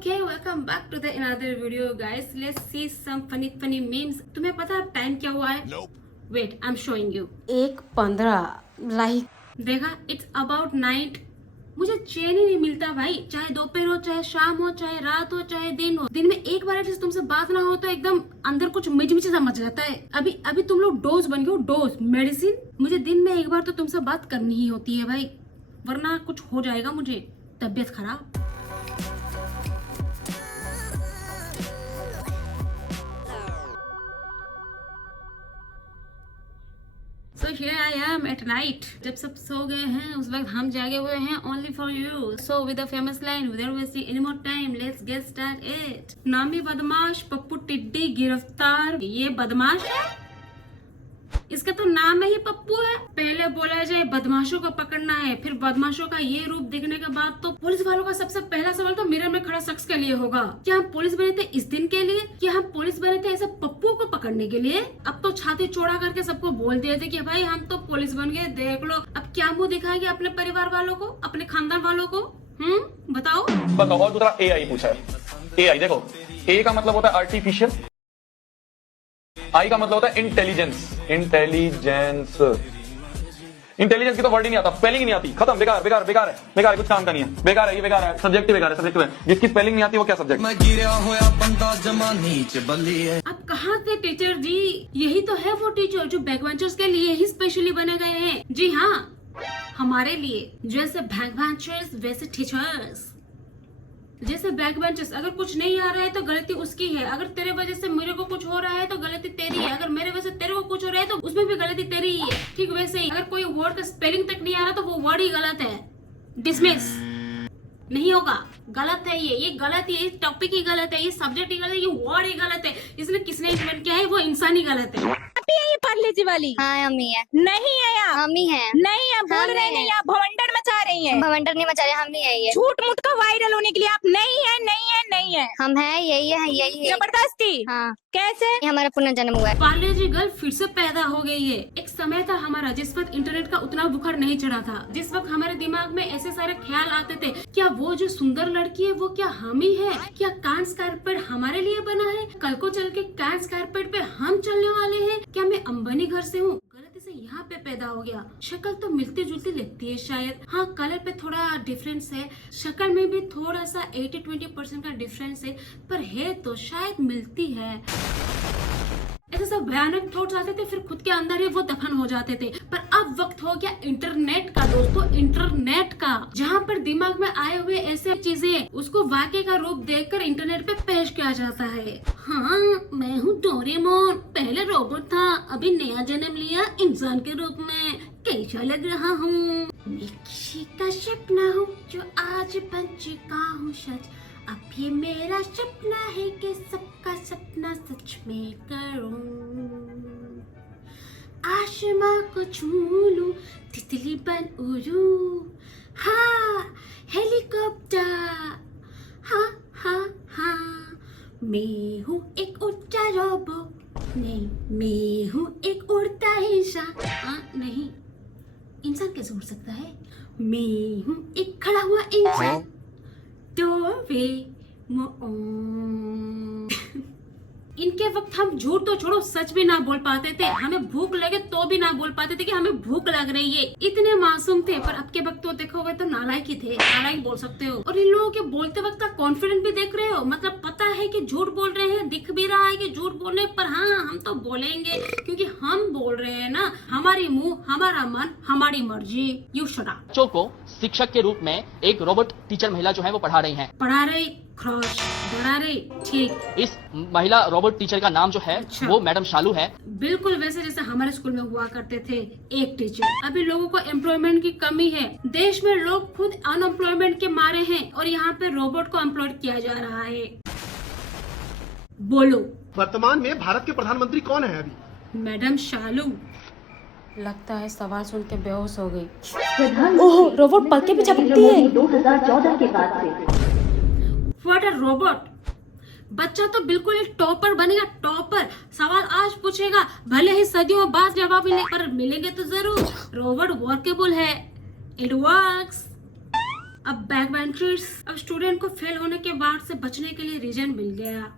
Okay, welcome back to the another video, guys. Let's see some funny memes. तुम्हें पता है time क्या हुआ है? Nope. Wait, I'm showing you. 1:15 like देखा? It's about night. मुझे चैन ही नहीं मिलता भाई, चाहे दोपहर हो, चाहे शाम हो, चाहे रात हो, चाहे दिन हो। दिन में एक बार एटलीस्ट तुमसे बात ना हो तो एकदम अंदर कुछ मिचमिची सा मच जाता है। अभी तुम लोग डोज बन गए हो, डोज मेडिसिन। मुझे दिन में एक बार तो तुमसे बात करनी ही होती है भाई, वरना कुछ हो जाएगा मुझे, तबीयत खराब। So here I am at night. जब सब सो गए हैं उस वक्त हम जागे हुए हैं only for you. So with the famous line, without wasting any more time, let's get started. नामी बदमाश पप्पू टिड्डी गिरफ्तार। ये बदमाश है, इसका तो नाम ही पप्पू है। पहले बोला जाए बदमाशों को पकड़ना है, फिर बदमाशों का ये रूप देखने के बाद तो पुलिस वालों का सबसे पहला सवाल तो मिरर में खड़ा शख्स के लिए होगा, क्या हम पुलिस बने थे इस दिन के लिए, क्या हम पुलिस बने थे ऐसे पप्पू को पकड़ने के लिए? अब तो छाती चौड़ा करके सबको बोल दिए थे कि भाई हम तो पुलिस बन गए, देख लो। अब क्या मुंह दिखाएंगे अपने परिवार वालों को, अपने खानदान वालों को? बताओ। और दूसरा AI पूछा है। AI देखो, A का मतलब होता है आर्टिफिशियल, I का मतलब होता है इंटेलिजेंस। इंटेलिजेंस की तो वर्ड ही नहीं आता, स्पेलिंग ही नहीं आती, खत्म, बेकार बेकार बेकार है, बेकार है, कुछ काम का नहीं है, बेकार है, ये बेकार है, सब्जेक्ट बेकार है, सब्जेक्ट है। जिसकी स्पेलिंग नहीं आती वो क्या सब्जेक्ट? मैं गिरा होया बंदा जमा नीच बल्ली है। अब कहाँ थे टीचर जी? यही तो है वो टीचर जो बैकबेंचर्स के लिए ही स्पेशली बने गए हैं। जी हाँ, हमारे लिए। जैसे बैकबेंचर्स वैसे टीचर्स। जैसे बैक बेंचेस, अगर कुछ नहीं आ रहा है तो गलती उसकी है, अगर तेरे वजह से मेरे को कुछ हो रहा है तो गलती तेरी है, अगर मेरे वजह से तेरे को कुछ हो रहा है तो उसमें भी गलती तेरी ही है। ठीक वैसे ही अगर कोई वर्ड का स्पेलिंग तक नहीं आ रहा तो वो वर्ड ही गलत है, डिसमिस नहीं होगा, गलत है, ये गलत है, ये टॉपिक ही गलत है, ये सब्जेक्ट ही गलत है, ये वर्ड ही गलत है, इसमें किसने इन्वेंट किया है वो इंसान ही गलत है। ये पार्ले जी वाली हाँ अम्मी है। नहीं है आप, अम्मी है। नहीं है, बोल हाँ, रहे मैं नहीं, है। आप भवंडर मचा रही हैं। भवंडर नहीं मचा रहे, हम ही है ये। झूठ मूठ का वायरल होने के लिए आप नहीं है, नहीं है, नहीं है, हम है, यही है, यही है। जबरदस्ती। हाँ, कैसे? ये हमारा पुनर्जन्म हुआ है। पार्ले जी गर्ल फिर से पैदा हो गई है। एक समय था हमारा जिस वक्त इंटरनेट का उतना बुखार नहीं चढ़ा था, जिस वक्त हमारे दिमाग में ऐसे सारे ख्याल आते थे, क्या वो जो सुंदर लड़की है वो क्या हम ही है, क्या कांस कारपेट हमारे लिए बना है, कल को चल के कांस कारपेट पे हम चलने वाले हैं, क्या मैं अंबानी घर से हूँ, गलती से यहाँ पे पैदा हो गया। शक्ल तो मिलती जुलती लगती है शायद, हाँ कलर पे थोड़ा डिफरेंस है, शक्ल में भी थोड़ा सा 80-20% का डिफरेंस है, पर है तो शायद मिलती है। ऐसे सब भयानक थॉट्स आते थे, फिर खुद के अंदर ही वो दफन हो जाते थे। पर अब वक्त हो गया इंटरनेट का दोस्तों, इंटरनेट का, जहाँ पर दिमाग में आए हुए ऐसे चीजें उसको वाकई का रूप देखकर इंटरनेट पे पेश किया जाता है। हाँ, मैं हूँ डोरेमोन, पहले रोबोट था, अभी नया जन्म लिया इंसान के रूप में, कैसा लग रहा हूँ? मैं किसी का सपना हूँ जो आज बन चुका हूँ सच, अब ये मेरा सपना है कि सबका सपना सच में करूं, आसमां को छू लूं, तितली बन उड़ूं, हाँ हेलीकॉप्टर, हाँ हाँ हाँ, मैं हूँ एक उड़ता रोबोट, नहीं मैं हूँ एक उड़ता इंसान। नहीं, इंसान कैसे उड़ सकता है? मैं हूँ एक खड़ा हुआ इंसान। इनके वक्त हम झूठ तो छोड़ो, सच भी ना बोल पाते थे, हमें भूख लगे तो भी ना बोल पाते थे कि हमें भूख लग रही है, इतने मासूम थे। पर अब के वक्त तो देखोगे तो नालायक ही थे, नालायक बोल सकते हो। और इन लोगों के बोलते वक्त का कॉन्फिडेंस भी देख रहे हो, मतलब पता है कि झूठ बोल रहे हैं, दिख भी रहा है कि झूठ बोल रहे हैं, पर हाँ हम तो बोलेंगे क्योंकि हम बोल रहे हैं ना, हमारी मुंह, हमारा मन, हमारी मर्जी। You shut up. बच्चों को शिक्षक के रूप में एक रोबोट टीचर महिला जो है वो पढ़ा रही हैं। पढ़ा रही क्रॉस बढ़ा रही, ठीक। इस महिला रोबोट टीचर का नाम जो है अच्छा। वो मैडम शालू है। बिल्कुल वैसे जैसे हमारे स्कूल में हुआ करते थे एक टीचर। अभी लोगों को एम्प्लॉयमेंट की कमी है, देश में लोग खुद अनएम्प्लॉयमेंट के मारे हैं और यहाँ पे रोबोट को एम्प्लॉय किया जा रहा है। बोलो, वर्तमान में भारत के प्रधानमंत्री कौन है अभी? मैडम शालू। लगता है सवाल सुन के बेहोश हो गई। ओह, रोबोट पल के पीछे भटकती है। 2014 के बाद से व्हाट अ रोबोट। बच्चा तो बिल्कुल एक टॉपर बनेगा, टॉपर। सवाल आज पूछेगा, भले ही सदियों बाद जवाब मिले, पर मिलेंगे तो जरूर। रोबोट वर्केबल है, इट वर्क्स। अब बैक बेंचर्स, अब स्टूडेंट को फेल होने के बाद से बचने के लिए रीजन मिल गया।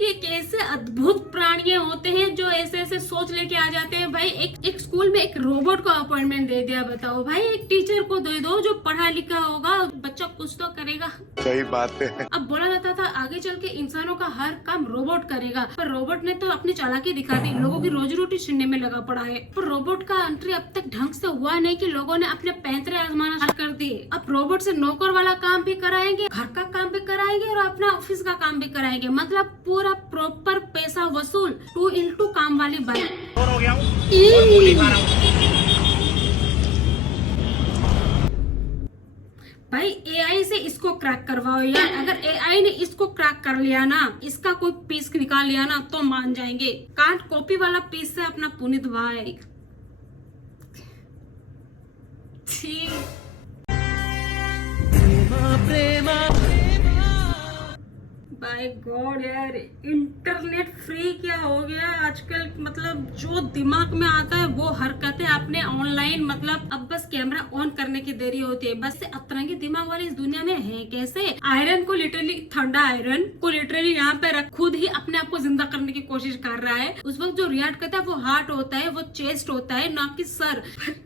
ये कैसे अद्भुत प्राणी होते हैं जो ऐसे ऐसे सोच लेके आ जाते हैं। भाई एक स्कूल में एक रोबोट को अपॉइंटमेंट दे दिया, बताओ भाई। एक टीचर को दे दो जो पढ़ा लिखा होगा, बच्चा कुछ तो करेगा। सही बात है। अब बोला जाता था आगे चल के इंसानों का हर काम रोबोट करेगा, पर रोबोट ने तो अपनी चालाकी दिखा दी, लोगों की रोजी रोटी छीनने में लगा पड़ा है। पर रोबोट का एंट्री अब तक ढंग से हुआ नहीं कि लोगों ने अपने पैंतरे आजमाना शुरू कर दिए। अब रोबोट से नौकर वाला काम भी कराएंगे, घर का काम भी कराएंगे और अपना ऑफिस का काम भी कराएंगे। मतलब पूरा प्रॉपर पैसा वसूल, 2x2 काम वाली बाइक। भाई एआई से इसको क्रैक करवाओ यार। अगर एआई ने इसको क्रैक कर लिया ना, इसका कोई पीस निकाल लिया ना, तो मान जाएंगे। कांट कॉपी वाला पीस से अपना पुनीत भाई। बाय गॉड यार, इंटरनेट फ्री क्या हो गया आजकल। मतलब जो दिमाग में आता है वो हरकतें आपने ऑनलाइन, मतलब अब बस कैमरा ऑन करने की देरी होती है। बस से अतरंगी दिमाग वाली इस दुनिया में है कैसे। आयरन को लिटरली, ठंडा आयरन को लिटरली यहाँ पे रख, खुद ही अपने आप को जिंदा करने की कोशिश कर रहा है। उस वक्त जो रिएक्ट करता है वो हार्ट होता है, वो चेस्ट होता है, ना कि सर।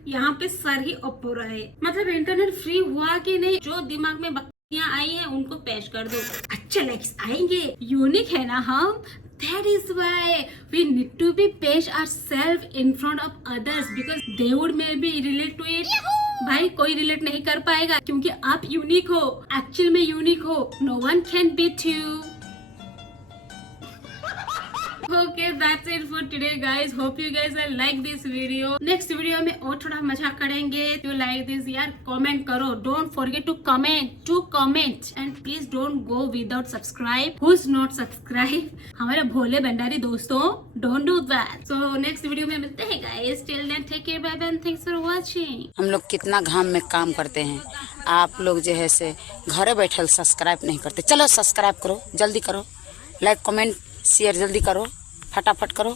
यहाँ पे सर ही ऑफ हो रहा है। मतलब इंटरनेट फ्री हुआ कि नहीं, जो दिमाग में यहाँ आई है उनको पेश कर दो। अच्छे लाइक्स आएंगे, यूनिक है ना हम। That is why we need to be page ourselves in front of others because they would maybe relate to it. भाई कोई रिलेट नहीं कर पाएगा क्योंकि आप यूनिक हो, एक्चुअल में यूनिक हो। No one can beat you. Okay, that's it for today guys. Hope you guys will like this video. Next video में और थोड़ा मजा करेंगे। If you like this यार comment करो। Don't forget to comment and please don't go without subscribe. Who's not subscribe? हमारे भोले भंडारी दोस्तों, don't do that. So next video में मिलते हैं guys. Till then take care, bye bye and thanks for watching. हम लोग कितना घाम में काम करते हैं, आप लोग जो है से घरे बैठे सब्सक्राइब नहीं करते। चलो सब्सक्राइब करो, जल्दी करो, लाइक कमेंट शेयर जल्दी करो, फटाफट करो।